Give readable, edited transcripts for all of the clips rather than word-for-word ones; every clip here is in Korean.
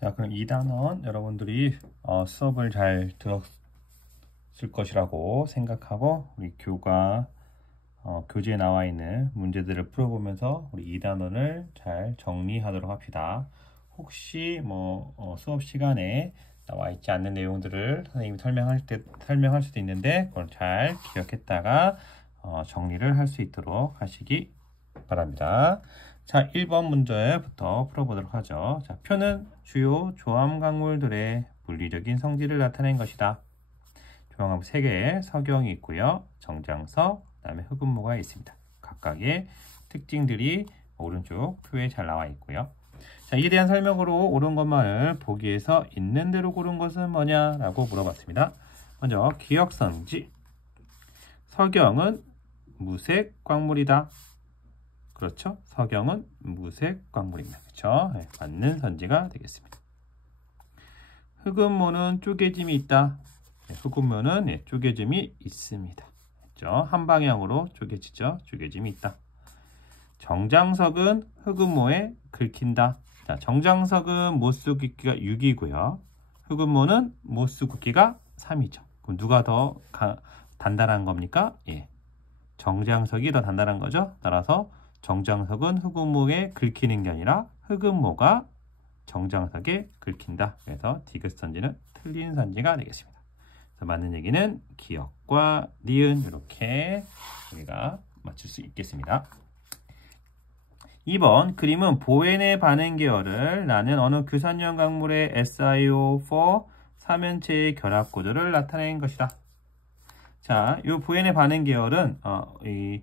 자, 그럼 2단원 여러분들이 수업을 잘 들었을 것이라고 생각하고 우리 교재에 나와 있는 문제들을 풀어보면서 우리 2단원을 잘 정리하도록 합시다. 혹시 수업 시간에 나와 있지 않는 내용들을 선생님이 설명할 수도 있는데 그걸 잘 기억했다가 정리를 할 수 있도록 하시기 바랍니다. 자, 1번 문제부터 풀어보도록 하죠. 자, 표는 주요 조암 강물들의 물리적인 성질을 나타낸 것이다. 조암 3개의 석영이 있고요. 정장석, 그 다음에 흑음모가 있습니다. 각각의 특징들이 오른쪽 표에 잘 나와 있고요. 자, 이에 대한 설명으로 옳은 것만을 보기에서 있는 대로 고른 것은 뭐냐라고 물어봤습니다. 먼저 기억선지. 석영은 무색 광물이다. 그렇죠? 석영은 무색 광물입니다. 그렇죠? 네, 맞는 선지가 되겠습니다. 흑음모는 쪼개짐이 있다. 네, 흑음모는 쪼개짐이 있습니다. 그렇죠? 한 방향으로 쪼개지죠. 쪼개짐이 있다. 정장석은 흑음모에 긁힌다. 자, 정장석은 모수 굵기가 6이고요. 흑음모는 모수 굵기가 3이죠. 그럼 누가 더 단단한 겁니까? 예. 정장석이 더 단단한 거죠. 따라서 정장석은 흑음모에 긁히는 게 아니라 흑음모가 정장석에 긁힌다. 그래서 디귿 선지는 틀린 선지가 되겠습니다. 그래서 맞는 얘기는 기역과 니은 이렇게 우리가 맞출 수 있겠습니다. 2번 그림은 보엔의 반응 계열을 나는 어느 규산염 강물의 SiO4 삼연체의 결합 구조를 나타낸 것이다. 자, 이 보엔의 반응 계열은 이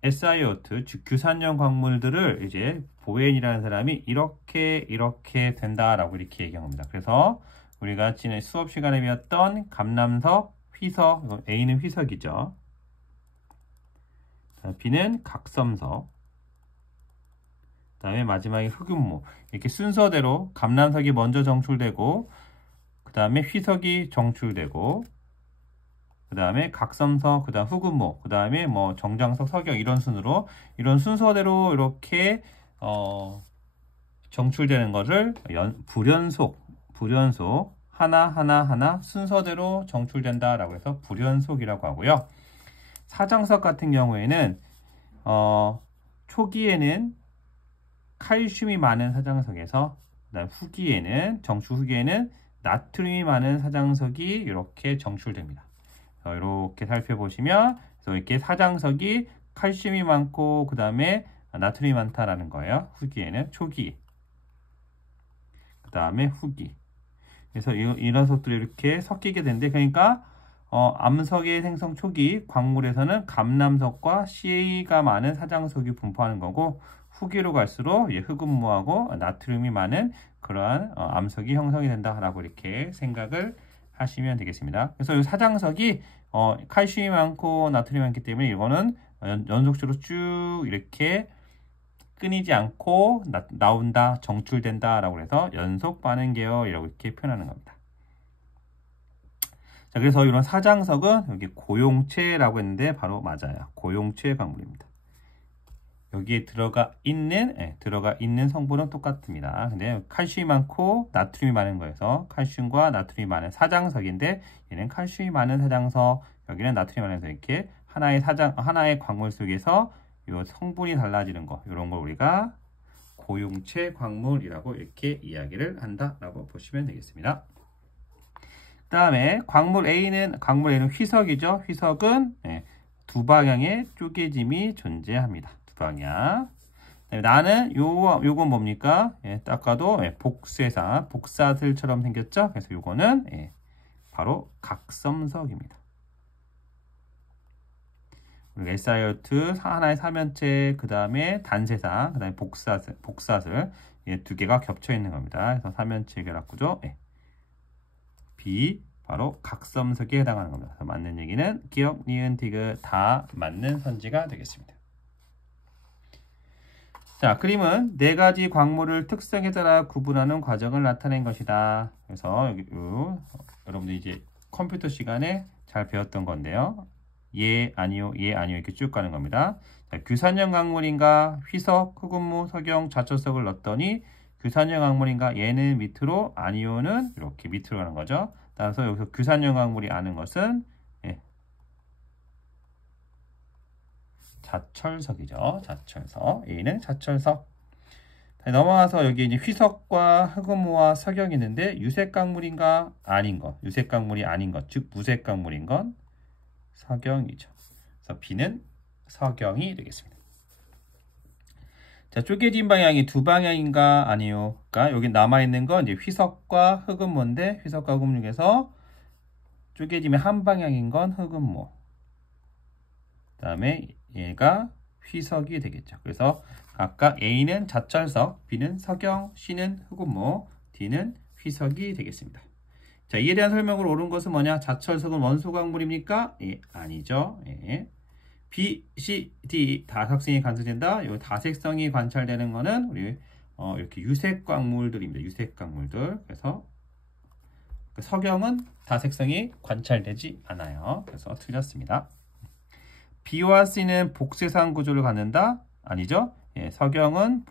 SiO2, 즉 규산염 광물들을 이제 보엔이라는 사람이 이렇게 된다라고 이렇게 얘기합니다. 그래서 우리가 지난 수업 시간에 배웠던 감남석, 휘석, A는 휘석이죠. B는 각섬석, 그 다음에 마지막에 흑음모. 이렇게 순서대로 감남석이 먼저 정출되고 그 다음에 휘석이 정출되고 그 다음에 각섬석, 그 다음 흑음모, 그 다음에 정장석, 석영 이런 순서대로 이렇게 정출되는 것을 불연속 하나 순서대로 정출된다라고 해서 불연속이라고 하고요. 사장석 같은 경우에는 초기에는 칼슘이 많은 사장석에서 그다음 정출 후기에는 나트륨이 많은 사장석이 이렇게 정출됩니다. 이렇게 살펴보시면 이렇게 사장석이 칼슘이 많고 그 다음에 나트륨이 많다라는 거예요. 후기에는 초기, 그 다음에 후기. 그래서 이런 석들이 이렇게 섞이게 되는데 그러니까 암석의 생성 초기 광물에서는 감남석과 Ca가 많은 사장석이 분포하는 거고 후기로 갈수록 흑음모하고 나트륨이 많은 그러한 암석이 형성이 된다라고 이렇게 생각을 하시면 되겠습니다. 그래서 이 사장석이 칼슘이 많고 나트륨이 많기 때문에 이거는 연속적으로 쭉 이렇게 끊이지 않고 나온다, 정출된다 라고 해서 연속 반응 계열이라고 이렇게 표현하는 겁니다. 자, 그래서 이런 사장석은 여기 고용체라고 했는데 바로 맞아요. 고용체 광물입니다. 여기에 들어가 있는 성분은 똑같습니다. 근데 칼슘이 많고 나트륨이 많은 거여서 칼슘과 나트륨이 많은 사장석인데 얘는 칼슘이 많은 사장석, 여기는 나트륨이 많은 사장석 이렇게 하나의 광물 속에서 이 성분이 달라지는 거 이런 걸 우리가 고용체 광물이라고 이렇게 이야기를 한다라고 보시면 되겠습니다. 그 다음에 광물 A는 휘석이죠. 휘석은 두 방향의 쪼개짐이 존재합니다. 방향. 나는 요건 뭡니까? 딱 봐도 복사들처럼 생겼죠? 그래서 요거는 바로 각섬석입니다. 그리고 SiO2 하나의 삼연체, 그 다음에 단세상, 그 다음에 복사슬 두 개가 겹쳐 있는 겁니다. 그래서 삼연체 결합 구조 B 바로 각섬석에 해당하는 겁니다. 그래서 맞는 얘기는 기역, 니은, 디귿 다 맞는 선지가 되겠습니다. 자, 그림은 네 가지 광물을 특성에 따라 구분하는 과정을 나타낸 것이다. 그래서 여기 여러분들 이제 컴퓨터 시간에 잘 배웠던 건데요. 예, 아니요, 예, 아니요 이렇게 쭉 가는 겁니다. 자, 규산염 광물인가 휘석, 흑음모, 석영, 자초석을 넣었더니 규산형 강물인가? 얘는 밑으로, 아니오는 이렇게 밑으로 가는 거죠. 따라서 여기서 규산형 강물이 아는 것은 자철석이죠. 자철석. A는 자철석. 넘어가서 여기 이제 휘석과 흑음모와 석영이 있는데 유색 강물인가? 아닌 것. 유색 강물이 아닌 것. 즉 무색 강물인 건 석영이죠. 그래서 B는 석영이 되겠습니다. 자, 쪼개진 방향이 두 방향인가? 아니요. 그러니까 여기 남아있는 건 이제 휘석과 흑음모인데 휘석과 흑음모 중에서 쪼개지면 한 방향인 건 흑음모. 그 다음에 얘가 휘석이 되겠죠. 그래서 각각 A는 자철석, B는 석영, C는 흑음모, D는 휘석이 되겠습니다. 자, 이에 대한 설명으로 옳은 것은 뭐냐? 자철석은 원소 강물입니까? 예, 아니죠. 예. B, C, D 다석성이 관찰된다. 이 다색성이 관찰되는 거는 우리 이렇게 유색 광물들입니다. 유색 광물들. 그래서 석영은 다색성이 관찰되지 않아요. 그래서 틀렸습니다. B와 C는 복세상 구조를 갖는다? 아니죠. 예, 석영은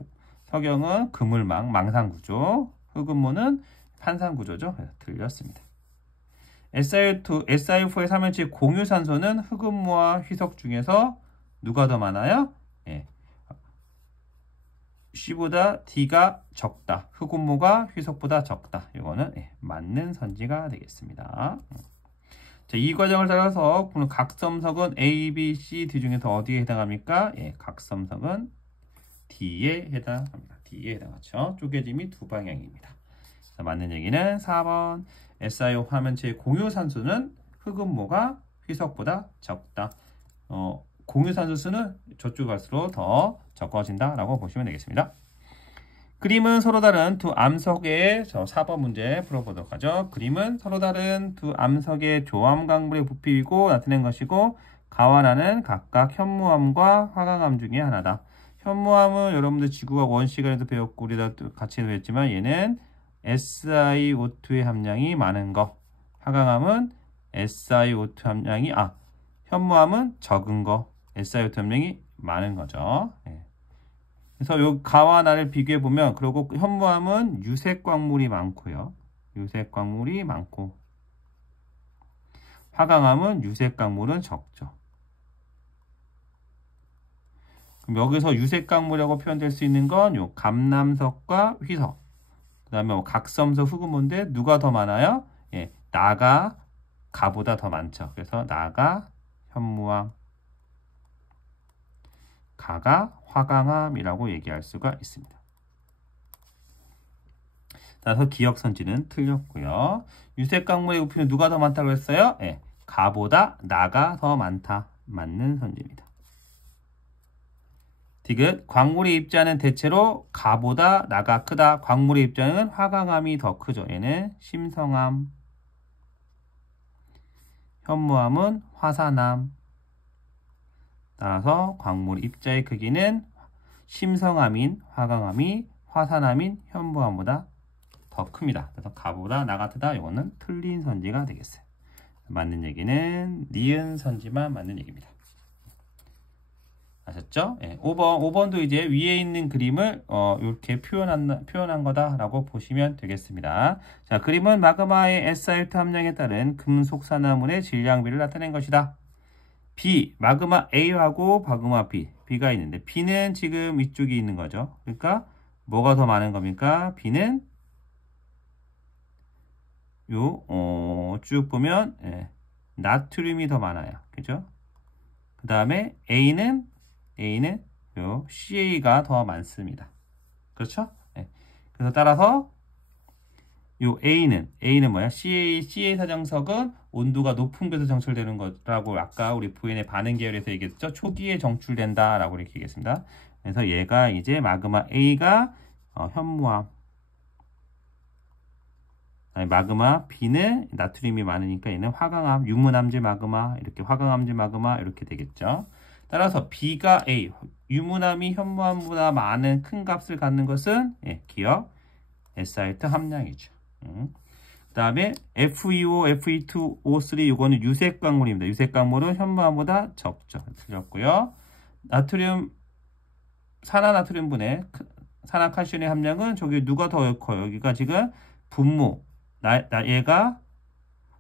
그물망, 망상 구조. 흑음모는 판상 구조죠. 그래서 틀렸습니다. SiO4의 삼연체 공유산소는 흑음모와 휘석 중에서 누가 더 많아요? 예. C보다 D가 적다. 흑음모가 휘석보다 적다. 이거는 맞는 선지가 되겠습니다. 자, 이 과정을 따라서 각섬석은 A, B, C, D 중에서 어디에 해당합니까? 예, 각섬석은 D에 해당합니다. D에 해당하죠. 쪼개짐이 두 방향입니다. 자, 맞는 얘기는 4번. SiO 화면체의 공유산소는 흑음모가 휘석보다 적다. 공유산소 수는 저쪽 갈수록 더 적어진다라고 보시면 되겠습니다. 그림은 서로 다른 두 암석의 4번 문제 풀어보도록 하죠. 그림은 서로 다른 두 암석의 조암 강물의 부피이고 나타낸 것이고 가와 나는 각각 현무암과 화강암 중에 하나다. 현무암은 여러분들 지구과학 원 시간에도 배웠고 우리가 같이 배웠지만 얘는 SiO2의 함량이 많은 거. 화강암은 SiO2 함량이 현무암은 적은 거. SiO2 함량이 많은 거죠. 예. 그래서 요 가와 나를 비교해 보면 그리고 현무암은 유색 광물이 많고요. 유색 광물이 많고 화강암은 유색 광물은 적죠. 그럼 여기서 유색 광물이라고 표현될 수 있는 건 요 감남석과 휘석. 그 다음에 각섬석 흑음모인데 누가 더 많아요? 예, 나가 가보다 더 많죠. 그래서 나가 현무암, 가가 화강암이라고 얘기할 수가 있습니다. 따라서 기억선지는 틀렸고요. 유색 강물의 부피는 누가 더 많다고 했어요? 예, 가보다 나가 더 많다. 맞는 선지입니다. 디귿, 광물의 입자는 대체로 가보다 나가 크다. 광물의 입자는 화강암이 더 크죠. 얘는 심성암. 현무암은 화산암. 따라서 광물 입자의 크기는 심성암인 화강암이 화산암인 현무암보다 더 큽니다. 그래서 가보다 나가 크다. 이거는 틀린 선지가 되겠어요. 맞는 얘기는 니은 선지만 맞는 얘기입니다. 아셨죠? 예, 5번도 이제 위에 있는 그림을 이렇게 표현한 거다라고 보시면 되겠습니다. 자, 그림은 마그마의 SiO2 함량에 따른 금속 산화물의 질량비를 나타낸 것이다. B, 마그마 A하고 마그마 B, B가 있는데 B는 지금 이쪽이 있는 거죠. 그러니까 뭐가 더 많은 겁니까? B는 쭉 보면 나트륨이 더 많아요. 그죠? 그 다음에 A는 요 CA가 더 많습니다. 그렇죠? 네. 그래서 따라서 요 A는 뭐야? CA 사정석은 온도가 높은 곳에서 정출되는 거라고 아까 우리 부연의 반응 계열에서 얘기했죠. 초기에 정출된다라고 이렇게 얘기했습니다. 그래서 얘가 이제 마그마 A가 현무암. 마그마 B는 나트륨이 많으니까 얘는 화강암, 유문암질 마그마, 이렇게 화강암질 마그마 이렇게 되겠죠. 따라서 B가 A, 유문암이 현무암보다 많은 큰 값을 갖는 것은 기억 SiO2 함량이죠. 그 다음에 FeO, Fe2O3 이거는 유색 광물입니다. 유색 광물은 현무암보다 적죠. 틀렸고요. 나트륨 산화나트륨분해 산화칼슘의 함량은 저기 누가 더 커요? 여기가 지금 분무. 얘가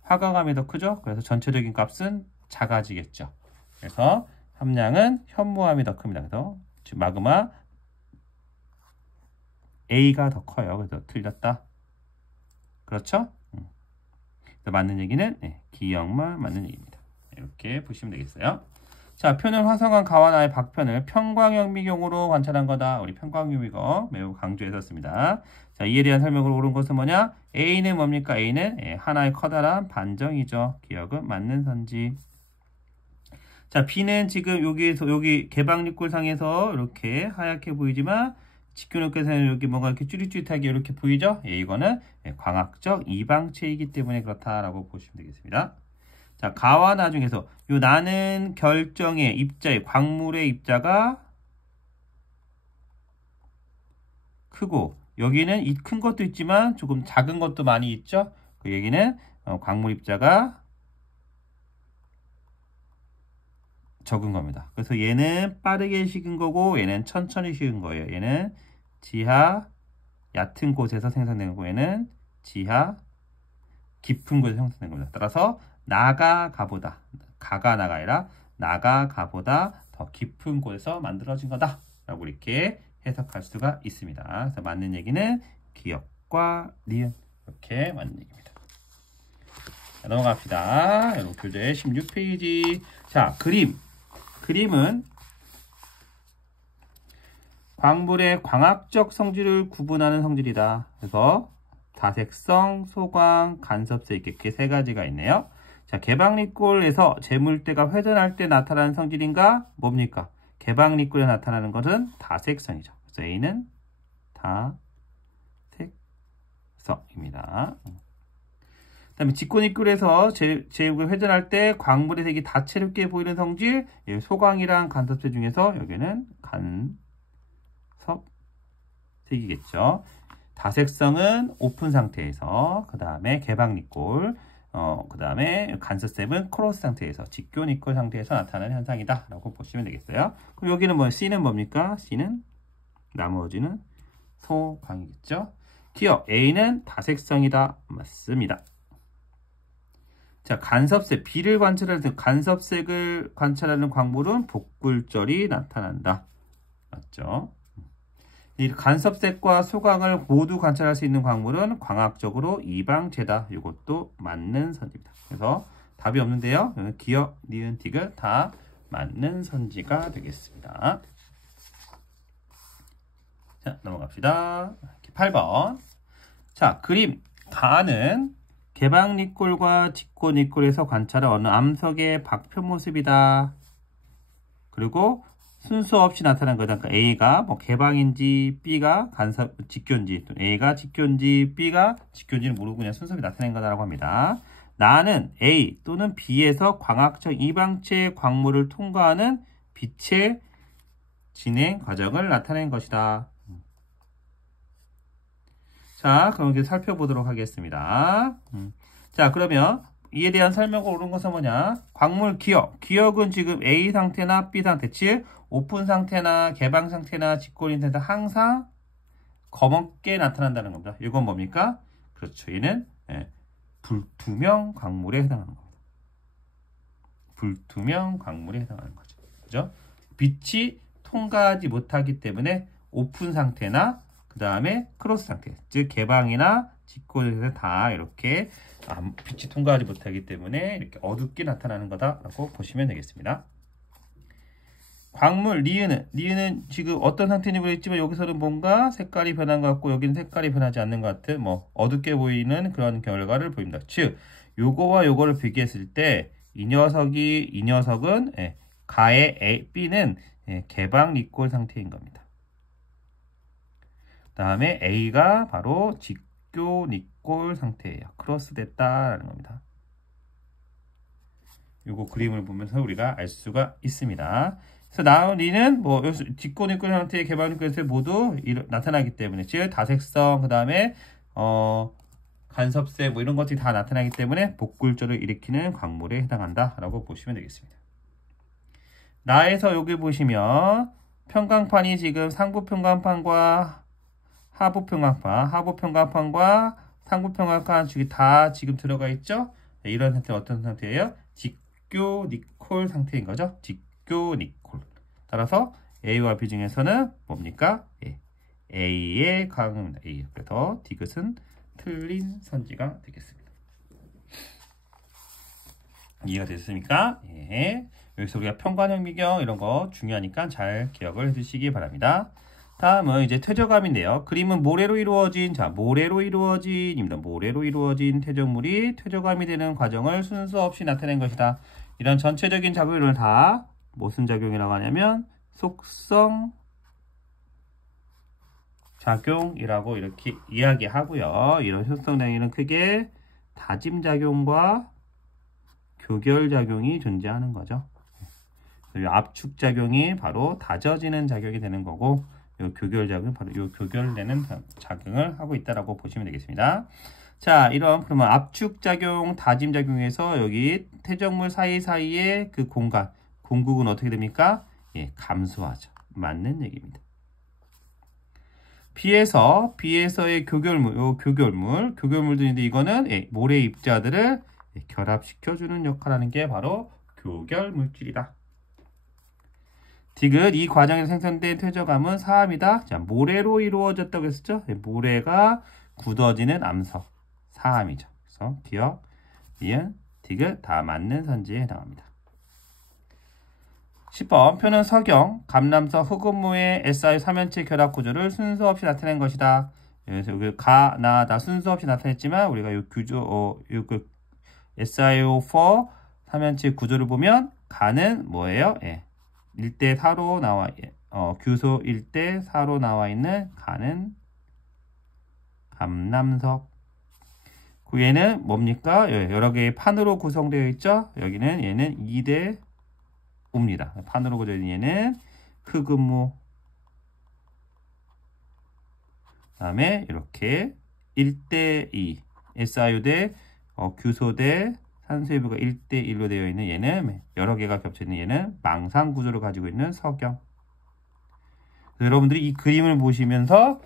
화강암이 더 크죠? 그래서 전체적인 값은 작아지겠죠. 그래서 함량은 현무암이 더 큽니다. 그래서 지금 마그마 A가 더 커요. 그래서 틀렸다. 그렇죠? 그래서 맞는 얘기는 기억만 맞는 얘기입니다. 이렇게 보시면 되겠어요. 자, 표는 화성암 가와나의 박편을 평광현미경으로 관찰한 거다. 우리 평광현미경 매우 강조했었습니다. 자, 이에 대한 설명으로 옳은 것은 뭐냐? A는 뭡니까? A는 하나의 커다란 반정이죠. 기억은 맞는 선지. 자, B는 지금 여기 개방립골상에서 이렇게 하얗게 보이지만 직교육계에서는 여기 뭔가 이렇게 쭈릿쭈릿하게 이렇게 보이죠? 이거는 광학적 이방체이기 때문에 그렇다라고 보시면 되겠습니다. 자, 가와 나 중에서 요 나는 결정의 입자의 광물의 입자가 크고 여기는 이 큰 것도 있지만 조금 작은 것도 많이 있죠? 그 얘기는 광물 입자가 적은 겁니다. 그래서 얘는 빠르게 식은 거고 얘는 천천히 식은 거예요. 얘는 지하 얕은 곳에서 생성된 거고 얘는 지하 깊은 곳에서 생성된 겁니다. 따라서 나가 가보다, 가가 나가 아니라 나가 가보다 더 깊은 곳에서 만들어진 거다 라고 이렇게 해석할 수가 있습니다. 그래서 맞는 얘기는 기억과 니은 이렇게 맞는 얘기입니다. 자, 넘어갑시다. 여러분 교재 16페이지. 자, 그림은 광물의 광학적 성질을 구분하는 성질이다. 그래서 다색성, 소광, 간섭세 이렇게 세 가지가 있네요. 자, 개방립골에서 재물대가 회전할 때 나타나는 성질인가? 뭡니까? 개방립골에 나타나는 것은 다색성이죠. 그래서 A는 다색성입니다. 그 다음에 직권입골에서 제육을 회전할 때 광물의 색이 다채롭게 보이는 성질, 소광이랑 간섭세 중에서 여기는 간섭색이겠죠. 다색성은 오픈 상태에서, 그 다음에 개방립골, 그 다음에 간섭색은 크로스 상태에서, 직교입골 상태에서 나타나는 현상이다 라고 보시면 되겠어요. 그럼 여기는 뭐 C는 뭡니까? C는 나머지는 소광이겠죠. 기억 A는 다색성이다. 맞습니다. 자, 간섭색, B를 관찰할 때 간섭색을 관찰하는 광물은 복굴절이 나타난다. 맞죠? 이 간섭색과 소광을 모두 관찰할 수 있는 광물은 광학적으로 이방체다. 이것도 맞는 선지입니다. 그래서 답이 없는데요. 기억, 니은, 디귿 다 맞는 선지가 되겠습니다. 자, 넘어갑시다. 8번. 자, 그림 가는 개방립골과 직권립골에서 관찰한 어느 암석의 박표 모습이다. 그리고 순서 없이 나타난 거다. 그러니까 A가 뭐 개방인지 B가 직교인지, 또 A가 직교인지 B가 직교인지는 모르고 그냥 순서 없이 나타낸 거다라고 합니다. 나는 A 또는 B에서 광학적 이방체 광물을 통과하는 빛의 진행 과정을 나타낸 것이다. 자, 그럼 이제 살펴보도록 하겠습니다. 자, 그러면 이에 대한 설명을 옳은 것은 뭐냐? 광물 기억. 기억은 지금 A 상태나 B 상태, 즉 오픈 상태나 개방 상태나 직권인 상태 항상 검게 나타난다는 겁니다. 이건 뭡니까? 그렇죠. 얘는 불투명 광물에 해당하는 겁니다. 불투명 광물에 해당하는 거죠. 그죠? 빛이 통과하지 못하기 때문에 오픈 상태나 그 다음에 크로스 상태, 즉 개방이나 직권에서 다 이렇게 빛이 통과하지 못하기 때문에 이렇게 어둡게 나타나는 거다라고 보시면 되겠습니다. 광물 리은은 지금 어떤 상태인지 모르겠지만 여기서는 뭔가 색깔이 변한 것 같고 여기는 색깔이 변하지 않는 것 같은 뭐 어둡게 보이는 그런 결과를 보입니다. 즉 요거와 요거를 비교했을 때 이 녀석은 가의 B는 개방 리꼴 상태인 겁니다. 그 다음에 A가 바로 직교 리꼴 상태예요. 크로스 됐다라는 겁니다. 요거 그림을 보면서 우리가 알 수가 있습니다. 그래서 나은리는 뭐 직권입골 상태의 개방입골에서 모두 나타나기 때문에 즉 다색성 그 다음에 간섭색 뭐 이런 것들이 다 나타나기 때문에 복굴절을 일으키는 광물에 해당한다라고 보시면 되겠습니다. 나에서 여기 보시면 평광판이 지금 상부 평광판과 하부평각판, 상부평각판 주기 다 지금 들어가 있죠? 네, 이런 상태는 어떤 상태예요? 직교니콜 상태인 거죠. 직교니콜. 따라서 A와 B 중에서는 뭡니까? 예. A의 가항입니다. A. 그래서 디귿은 틀린 선지가 되겠습니다. 이해가 됐습니까? 예. 여기서 우리가 평관형미경 이런 거 중요하니까 잘 기억을 해주시기 바랍니다. 다음은 이제 퇴적암인데요. 그림은 모래로 이루어진, 모래로 이루어진 퇴적물이 퇴적암이 되는 과정을 순서 없이 나타낸 것이다. 이런 전체적인 작용을 다 무슨 작용이라고 하냐면 속성 작용이라고 이렇게 이야기하고요. 이런 속성 작용은 크게 다짐 작용과 교결 작용이 존재하는 거죠. 압축 작용이 바로 다져지는 작용이 되는 거고, 이 교결 작용은 바로 이 교결되는 작용을 하고 있다라고 보시면 되겠습니다. 자, 그러면 압축 작용, 다짐 작용에서 여기 퇴적물 사이사이의 그 공국은 어떻게 됩니까? 예, 감소하죠. 맞는 얘기입니다. B에서의 교결물들인데 이거는 모래 입자들을 결합시켜주는 역할을 하는 게 바로 교결물질이다. 디귿, 이 과정에서 생성된 퇴적암은 사암이다. 자, 모래로 이루어졌다고 했었죠? 모래가 굳어지는 암석, 사암이죠. 그래서 기억, 니은, 디귿 다 맞는 선지에 해당합니다. 10번, 표는 석영, 감람석, 흑음모의 SiO 삼연체 결합 구조를 순서 없이 나타낸 것이다. 그래서 여기 가, 나, 다 순서 없이 나타냈지만 우리가 이 SiO4 삼연체 구조를 보면 가는 뭐예요? 예. 1대 4로 나와 규소 1대 4로 나와 있는 가는 감람석. 얘는 뭡니까? 여러 개의 판으로 구성되어 있죠? 여기는 얘는 2대 5입니다. 판으로 구성된 얘는 흑음모. 그다음에 이렇게 1대 2 SiO 대 규소 대 산소유부가 1대 1로 되어 있는 얘는 여러 개가 겹쳐 있는 얘는 망상 구조를 가지고 있는 석영. 여러분들이 이 그림을 보시면서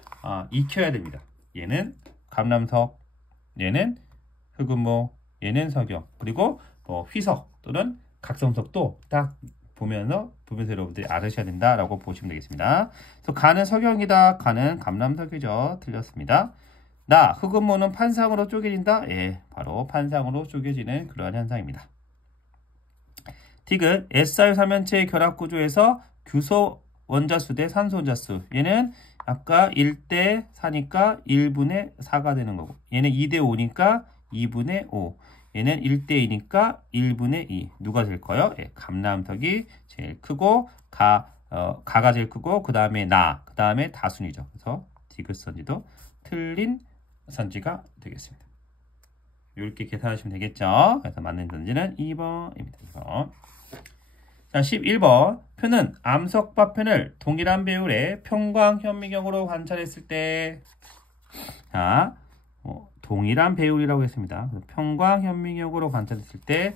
익혀야 됩니다. 얘는 감람석, 얘는 흑음모, 얘는 석영, 그리고 휘석 또는 각성석도 딱 보면서 여러분들이 알으셔야 된다라고 보시면 되겠습니다. 그래서 가는 석영이다, 가는 감람석이죠. 틀렸습니다. 나, 흑음모는 판상으로 쪼개진다? 예, 바로 판상으로 쪼개지는 그러한 현상입니다. 디귿, SiO 삼연체의 결합 구조에서 규소 원자수 대 산소 원자수. 얘는 아까 1대 4니까 1분의 4가 되는 거고, 얘는 2대 5니까 2분의 5. 얘는 1대 2니까 1분의 2. 누가 제일 커요? 예, 감람석이 제일 크고, 가가 제일 크고, 그 다음에 그 다음에 다순이죠. 그래서 디귿 선지도 틀린 선지가 되겠습니다. 이렇게 계산하시면 되겠죠. 그래서 맞는 선지는 2번입니다. 2번. 자, 11번. 표는 암석파편을 동일한 배율의 평광현미경으로 관찰했을 때, 자, 동일한 배율이라고 했습니다. 평광현미경으로 관찰했을 때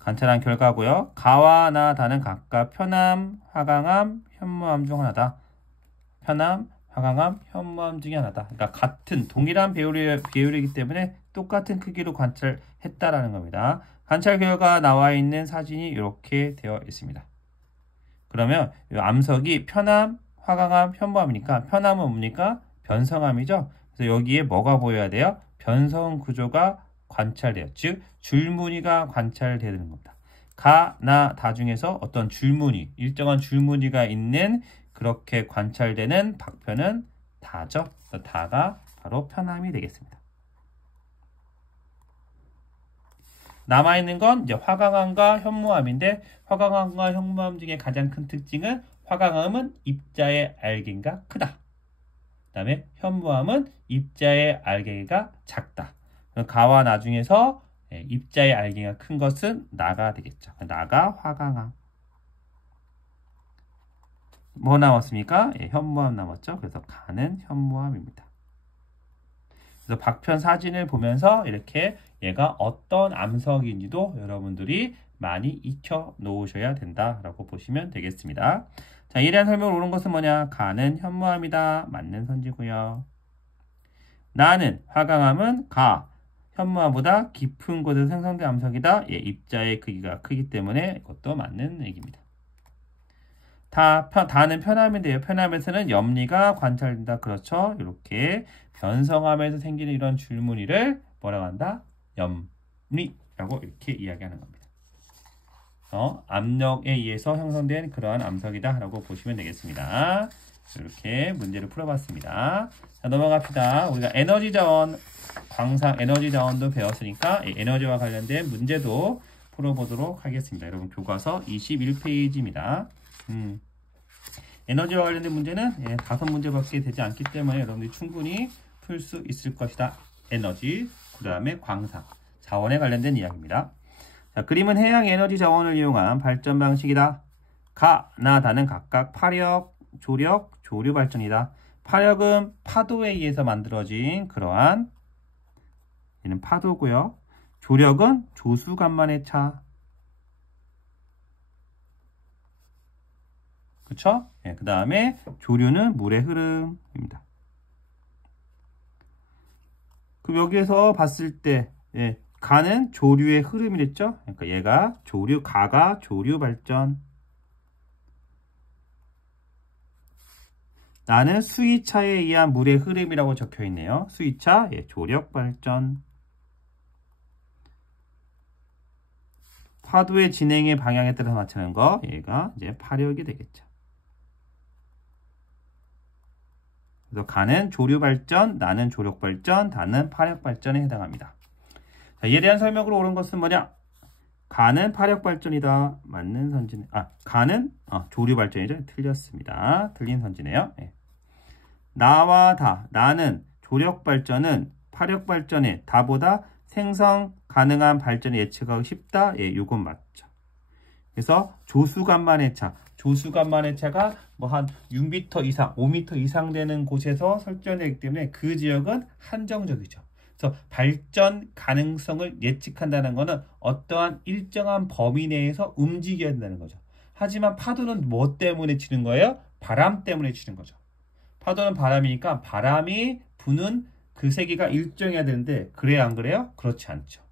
관찰한 결과고요. 가와 나, 다는 각각 편암, 화강암, 현무암 중 하나다. 편암, 화강암, 현무암 중에 하나다. 그러니까 같은 동일한 배율이기 때문에 똑같은 크기로 관찰했다라는 겁니다. 관찰 결과 나와 있는 사진이 이렇게 되어 있습니다. 그러면 이 암석이 편암, 화강암, 현무암이니까 편암은 뭡니까? 변성암이죠. 그래서 여기에 뭐가 보여야 돼요? 변성 구조가 관찰돼요. 즉 줄무늬가 관찰되는 겁니다. 가, 나, 다 중에서 어떤 줄무늬, 일정한 줄무늬가 있는 그렇게 관찰되는 박편은 다죠. 다가 바로 편암이 되겠습니다. 남아있는 건 이제 화강암과 현무암인데, 화강암과 현무암 중에 가장 큰 특징은 화강암은 입자의 알갱이가 크다. 그 다음에 현무암은 입자의 알갱이가 작다. 가와 나 중에서 입자의 알갱이가 큰 것은 나가 되겠죠. 나가 화강암. 뭐 남았습니까? 예, 현무암 남았죠. 그래서 가는 현무암입니다. 그래서 박편 사진을 보면서 이렇게 얘가 어떤 암석인지도 여러분들이 많이 익혀 놓으셔야 된다라고 보시면 되겠습니다. 자, 이에 대한 설명을 오른 것은 뭐냐? 가는 현무암이다. 맞는 선지고요. 나는 화강암은 가 현무암보다 깊은 곳에서 생성된 암석이다. 예, 입자의 크기가 크기 때문에 이것도 맞는 얘기입니다. 다는 편암인데요. 편암에서는 염리가 관찰된다. 그렇죠. 이렇게 변성암에서 생기는 이런 줄무늬를 뭐라고 한다? 염리라고 이렇게 이야기하는 겁니다. 압력에 의해서 형성된 그러한 암석이다 라고 보시면 되겠습니다. 이렇게 문제를 풀어봤습니다. 자, 넘어갑시다. 우리가 에너지 자원, 광산 에너지 자원도 배웠으니까 에너지와 관련된 문제도 풀어보도록 하겠습니다. 여러분 교과서 21페이지입니다. 에너지와 관련된 문제는 5문제밖에 되지 않기 때문에 여러분들이 충분히 풀 수 있을 것이다. 에너지, 그 다음에 광산, 자원에 관련된 이야기입니다. 자, 그림은 해양 에너지 자원을 이용한 발전 방식이다. 나, 다는 각각 파력, 조력, 조류 발전이다. 파력은 파도에 의해서 만들어진 그러한 얘는 파도고요. 조력은 조수간만의 차. 그쵸? 예, 그 다음에 조류는 물의 흐름입니다. 그럼 여기에서 봤을 때 가는 조류의 흐름이랬죠? 그러니까 얘가 가가 조류 발전. 나는 수위차에 의한 물의 흐름이라고 적혀 있네요. 수위차, 조력 발전. 파도의 진행의 방향에 따라서 나타나는 거, 얘가 이제 파력이 되겠죠. 그래서 가는 조류 발전, 나는 조력 발전, 다는 파력 발전에 해당합니다. 자, 이에 대한 설명으로 옳은 것은 뭐냐? 가는 파력 발전이다. 맞는 선지네. 가는 조류 발전이죠. 틀렸습니다. 틀린 선지네요. 나와 다, 나는 조력 발전은 파력 발전에 다보다 생성 가능한 발전을 예측하기 쉽다. 요건 맞죠. 그래서 조수간만의 차. 조수간만의 차가 뭐 한 6m 이상, 5m 이상 되는 곳에서 설정되기 때문에 그 지역은 한정적이죠. 그래서 발전 가능성을 예측한다는 것은 어떠한 일정한 범위 내에서 움직여야 된다는 거죠. 하지만 파도는 뭐 때문에 치는 거예요? 바람 때문에 치는 거죠. 파도는 바람이니까 바람이 부는 그 세기가 일정해야 되는데 그래야 안 그래요? 그렇지 않죠.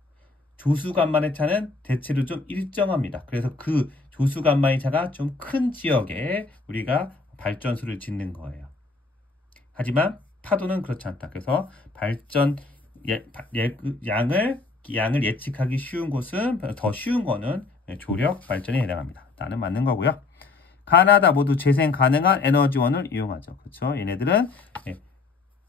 조수간만의 차는 대체로 좀 일정합니다. 그래서 그 조수간만의 차가 좀 큰 지역에 우리가 발전소를 짓는 거예요. 하지만 파도는 그렇지 않다. 그래서 발전 양을 예측하기 쉬운 곳은 더 쉬운 거는 조력 발전에 해당합니다. 나는 맞는 거고요. 가나다 모두 재생 가능한 에너지원을 이용하죠. 그렇죠? 얘네들은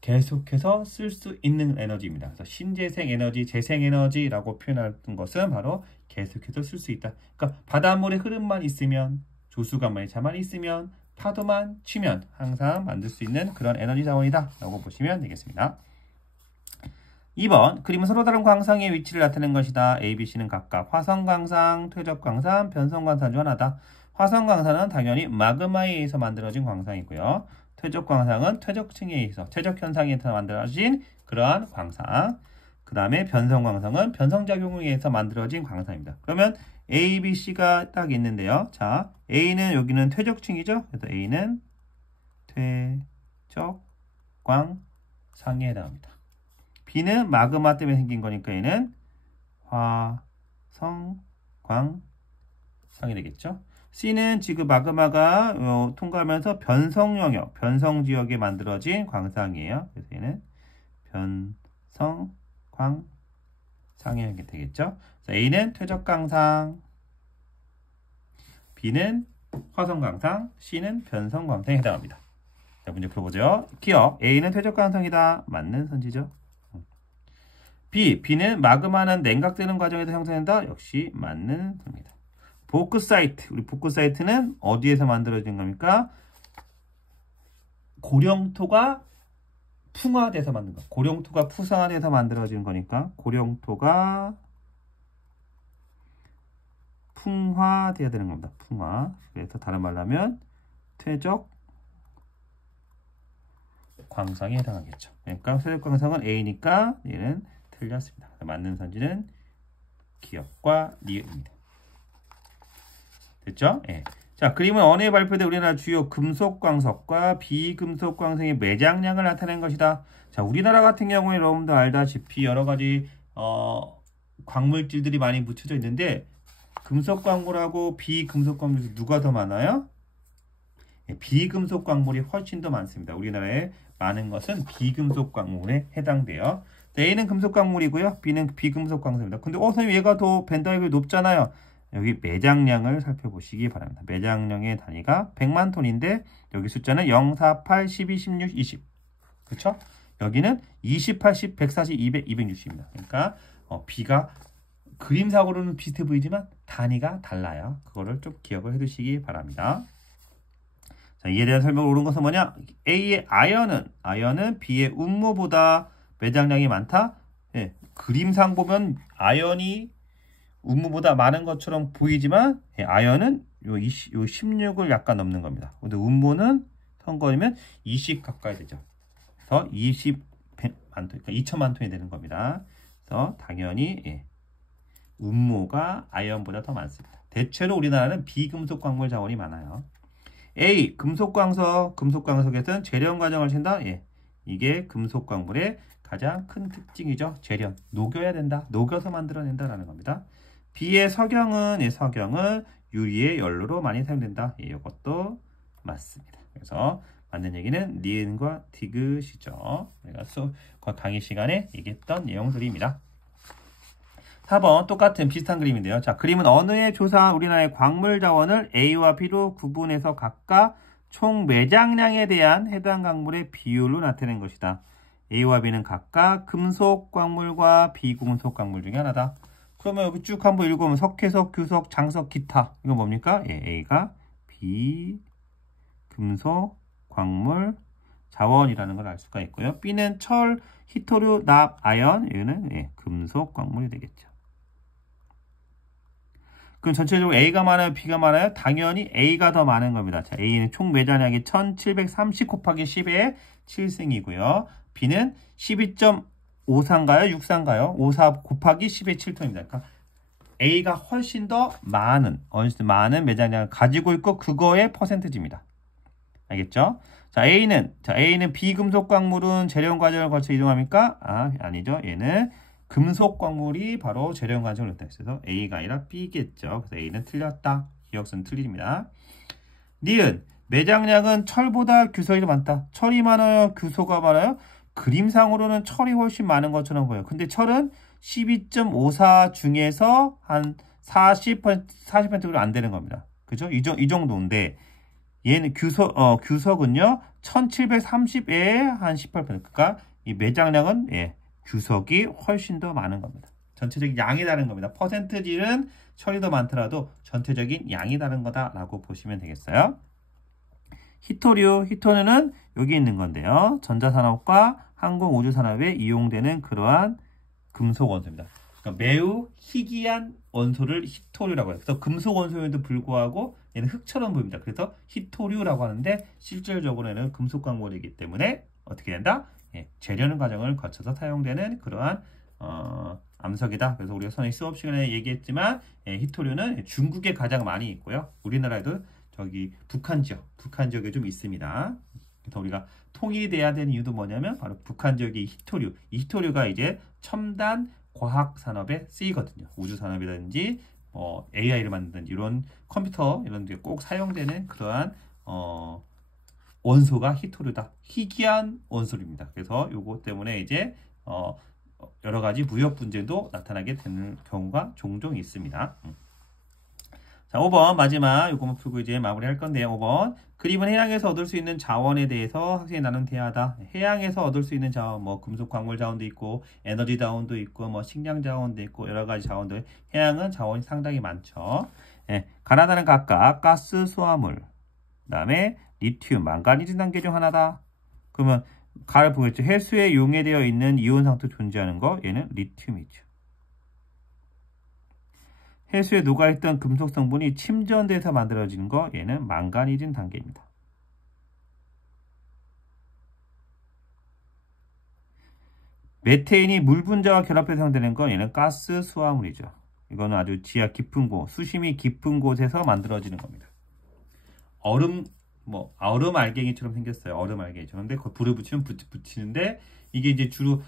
계속해서 쓸 수 있는 에너지입니다. 그래서 신재생 에너지, 재생 에너지라고 표현하는 것은 바로 계속해서 쓸 수 있다. 그러니까 바닷물의 흐름만 있으면, 조수간만의 차만 있으면, 파도만 치면 항상 만들 수 있는 그런 에너지 자원이다 라고 보시면 되겠습니다. 2번, 그림은 서로 다른 광상의 위치를 나타낸 것이다. A, B, C는 각각 화성광상, 퇴적광산, 변성광산 중 하나다. 화성광산은 당연히 마그마에 의해서 만들어진 광상이고요. 퇴적광상은 퇴적층에 의해서, 퇴적현상에 의해서 만들어진 그러한 광상. 그 다음에 변성광상은 변성작용에 의해서 만들어진 광상입니다. 그러면 A, B, C가 딱 있는데요. 자, A는 여기는 퇴적층이죠. 그래서 A는 퇴적광상에 해당합니다. B는 마그마 때문에 생긴 거니까 얘는 화성광상이 되겠죠. C는 지금 마그마가 통과하면서 변성 영역, 변성 지역에 만들어진 광상이에요. 그래서 얘는 변성광상이 되겠죠. 자, A는 퇴적광상, B는 화성광상, C는 변성광상에 해당합니다. 자, 문제 풀어보죠. 기억, A는 퇴적광상이다. 맞는 선지죠. B는 마그마는 냉각되는 과정에서 형성된다. 역시 맞는 겁니다. 보크사이트, 우리 보크사이트는 어디에서 만들어진 겁니까? 고령토가 풍화돼서 만든 거. 고령토가 푸성화돼서 만들어진 거니까 고령토가 풍화돼야 되는 겁니다. 풍화. 그래서 다른 말로 하면 퇴적 광상에 해당하겠죠. 그러니까 퇴적 광상은 A니까 얘는 틀렸습니다. 맞는 선지는 기억과 리을입니다. 됐죠? 예. 자, 그림은 언어에 발표된 우리나라 주요 금속광석과 비금속광석의 매장량을 나타낸 것이다. 자, 우리나라 같은 경우에 여러분도 알다시피 여러 가지 광물질들이 많이 묻혀져 있는데 금속 광물하고 비금속 광물이 누가 더 많아요? 비금속 광물이 훨씬 더 많습니다. 우리나라에 많은 것은 비금속 광물에 해당돼요. A는 금속 광물이고요. B는 비금속 광석입니다. 근데 선생님 얘가 더 벤더에 비해 높잖아요. 여기 매장량을 살펴보시기 바랍니다. 매장량의 단위가 100만 톤인데 여기 숫자는 0, 4, 8, 12, 16, 20. 그렇죠? 여기는 20, 80, 140, 200, 260입니다. 그러니까 B가 그림상으로는 비슷해 보이지만 단위가 달라요. 그거를 좀 기억을 해두시기 바랍니다. 자, 이에 대한 설명을 옳은 것은 뭐냐? A의 아연은 B의 음모보다 매장량이 많다? 예, 그림상 보면 아연이 음모보다 많은 것처럼 보이지만 아연은 요 16을 약간 넘는 겁니다. 근데 음모는 선거이면 20 가까이 되죠. 그래서 20만 톤, 그러니까 2천만 톤이 되는 겁니다. 그래서 당연히 음모가 아연보다 더 많습니다. 대체로 우리나라는 비금속 광물 자원이 많아요. A. 금속광석에서는 재련 과정을 친다. 이게 금속 광물의 가장 큰 특징이죠. 재련. 녹여야 된다. 녹여서 만들어낸다라는 겁니다. B의 석영은 유리의 연료로 많이 사용된다. 이것도 맞습니다. 그래서 맞는 얘기는 니은과 디귿이죠. 내가 강의 시간에 얘기했던 내용들입니다. 4번 똑같은 비슷한 그림인데요. 자, 그림은 어느에 조사한 우리나라의 광물 자원을 A와 B로 구분해서 각각 총 매장량에 대한 해당 광물의 비율로 나타낸 것이다. A와 B는 각각 금속 광물과 비금속 광물 중에 하나다. 그러면 여기 쭉 한번 읽어보면 석회석, 규석, 장석, 기타. 이건 뭡니까? A가 비금속 광물 자원이라는 걸 알 수가 있고요. B는 철, 히토류, 납, 아연. 이거는 금속 광물이 되겠죠. 그럼 전체적으로 A가 많아요? B가 많아요? 당연히 A가 더 많은 겁니다. 자, A는 총 매장량이 1730 곱하기 10의 7승이고요. B는 12.54인가요? 64인가요? 54 곱하기 10의 7톤입니다. 그러니까 A가 훨씬 더 많은 매장량을 가지고 있고 그거의 퍼센트지입니다. 알겠죠? 자, A는 비금속 광물은 재련 과정을 거쳐 이동합니까? 아니죠. 얘는 금속 광물이 바로 재련 과정을 거쳐 있어서 A가 아니라 B겠죠. 그래서 A는 틀렸다. 기억수는 틀립니다. 니은 매장량은 철보다 규석이 많다. 철이 많아요? 규소가 많아요? 그림상으로는 철이 훨씬 많은 것처럼 보여요. 근데 철은 12.54 중에서 한 40%로 안 되는 겁니다. 그죠? 이 정도인데 얘는 규석은요 1730에 한 18%. 그러니까 이 매장량은 규석이 훨씬 더 많은 겁니다. 전체적인 양이 다른 겁니다. 퍼센트질은 철이 더 많더라도 전체적인 양이 다른 거다라고 보시면 되겠어요. 히토류는 여기 있는 건데요. 전자산업과 항공우주산업에 이용되는 그러한 금속 원소입니다. 그러니까 매우 희귀한 원소를 히토류라고 해요. 그래서 금속 원소임에도 불구하고 얘는 흑처럼 보입니다. 그래서 히토류라고 하는데 실질적으로는 금속 광물이기 때문에 어떻게 된다? 재련 과정을 거쳐서 사용되는 그러한 암석이다. 그래서 우리가 선생님 수업 시간에 얘기했지만 히토류는 중국에 가장 많이 있고요. 우리나라에도 저기 북한 지역에 좀 있습니다. 그래서 우리가 통일돼야 되는 이유도 뭐냐면 바로 북한 지역의 히토류. 이 히토류가 이제 첨단 과학 산업에 쓰이거든요. 우주 산업이라든지 AI를 만드는 이런 컴퓨터 이런 데 꼭 사용되는 그러한 원소가 히토류다. 희귀한 원소입니다. 그래서 요거 때문에 이제 여러 가지 무역 분쟁도 나타나게 되는 경우가 종종 있습니다. 자, 5번 마지막 요거만 풀고 이제 마무리할 건데요. 5번 그림은 해양에서 얻을 수 있는 자원에 대해서 학생이 나눈 대화다. 해양에서 얻을 수 있는 자원, 금속 광물 자원도 있고 에너지 자원도 있고 식량 자원도 있고 여러 가지 자원들. 해양은 자원이 상당히 많죠. 가나다는 각각 가스, 수화물, 그다음에 리튬, 망가니즈 단계 중 하나다. 그러면 가를 보겠죠. 해수에 용해되어 있는 이온 상태 존재하는 거 얘는 리튬이죠. 해수에 녹아있던 금속 성분이 침전돼서 만들어지는 거 얘는 망가니즘 단계입니다. 메테인이 물 분자와 결합해서 생성되는 거 얘는 가스 수화물이죠. 이거는 아주 지하 깊은 곳, 수심이 깊은 곳에서 만들어지는 겁니다. 얼음 뭐 얼음 알갱이처럼 생겼어요. 얼음 알갱이처럼. 근데 그 불을 붙이면 붙이는데 이게 이제 주로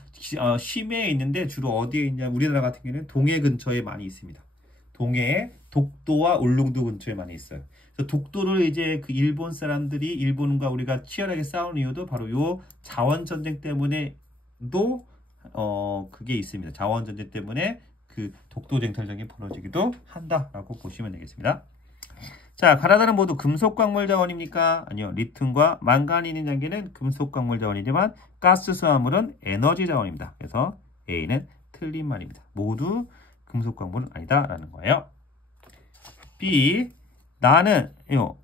심해에 있는데 주로 어디에 있냐? 우리나라 같은 경우는 동해 근처에 많이 있습니다. 동해, 독도와 울릉도 근처에 많이 있어요. 그래서 독도를 이제 그 일본 사람들이 일본과 우리가 치열하게 싸운 이유도 바로 요 자원 전쟁 때문에도 그게 있습니다. 자원 전쟁 때문에 그 독도 쟁탈전이 벌어지기도 한다라고 보시면 되겠습니다. 자, 가나다는 모두 금속 광물 자원입니까? 아니요. 리튬과 망가니닌 단계는 금속 광물 자원이지만 가스 수화물은 에너지 자원입니다. 그래서 A는 틀린 말입니다. 모두 금속 광물은 아니다라는 거예요. B. 나는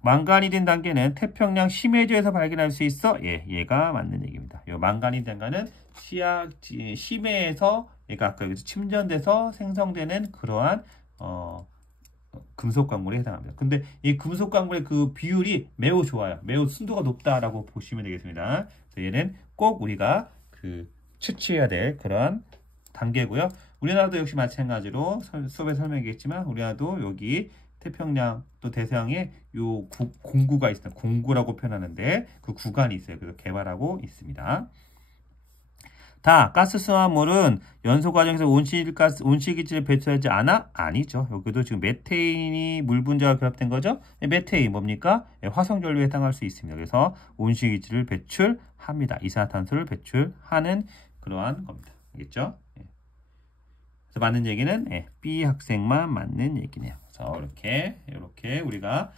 망가니딘 단계는 태평양 심해지에서 발견할 수 있어. 예, 얘가 맞는 얘기입니다. 요 망가니딘 단계는 심해에서 얘가 아까 여기서 침전돼서 생성되는 그러한 금속 광물에 해당합니다. 근데 이 금속 광물의 그 비율이 매우 좋아요. 매우 순도가 높다라고 보시면 되겠습니다. 그래서 얘는 꼭 우리가 채취해야 될 그런 단계고요. 우리나라도 역시 마찬가지로 수업에 설명했지만 우리나라도 여기 태평양 또 대서양에 요 공구가 있습니다. 공구라고 표현하는데 그 구간이 있어요. 그래서 개발하고 있습니다. 다 가스 수화물은 연소 과정에서 온실기질을 배출하지 않아? 아니죠. 여기도 지금 메테인이 물 분자가 결합된 거죠. 메테인 뭡니까? 화석연료에 해당할 수 있습니다. 그래서 온실기질을 배출합니다. 이산화탄소를 배출하는 그러한 겁니다. 알겠죠? 그래서 맞는 얘기는 B 학생만 맞는 얘기네요. 그래서 이렇게 우리가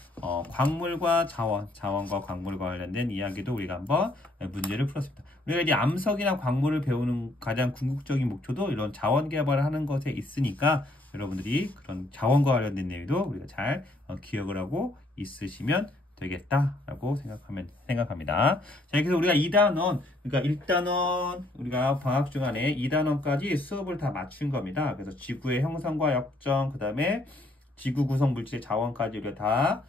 광물과 자원과 광물과 관련된 이야기도 우리가 한번 문제를 풀었습니다. 우리가 이제 암석이나 광물을 배우는 가장 궁극적인 목표도 이런 자원 개발을 하는 것에 있으니까 여러분들이 그런 자원과 관련된 내용도 우리가 잘 기억을 하고 있으시면 되겠다라고 생각합니다. 자, 그래서 우리가 2단원, 그러니까 1단원 우리가 방학 중간에 2단원까지 수업을 다 마친 겁니다. 그래서 지구의 형성과 역정, 그 다음에 지구 구성 물질의 자원까지 우리가 다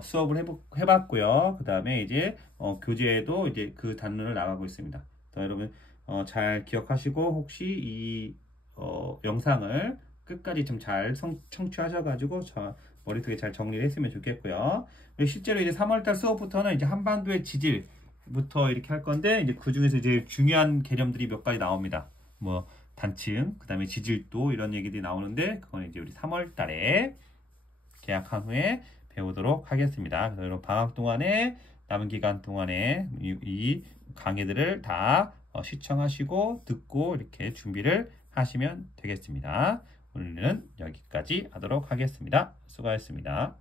수업을 해봤고요. 그 다음에 이제 교재에도 이제 그 단원을 나가고 있습니다. 여러분 잘 기억하시고 혹시 이 영상을 끝까지 좀 잘 청취하셔가지고 머릿속에 잘 정리를 했으면 좋겠고요. 실제로 이제 3월달 수업부터는 이제 한반도의 지질부터 이렇게 할 건데 이제 그 중에서 이제 중요한 개념들이 몇 가지 나옵니다. 뭐 단층, 그 다음에 지질도 이런 얘기들이 나오는데 그건 이제 우리 3월달에 개학한 후에 배우도록 하겠습니다. 그래서 여러분 방학 동안에 남은 기간 동안에 이 강의들을 다 시청하시고 듣고 이렇게 준비를 하시면 되겠습니다. 오늘은 여기까지 하도록 하겠습니다. 수고하셨습니다.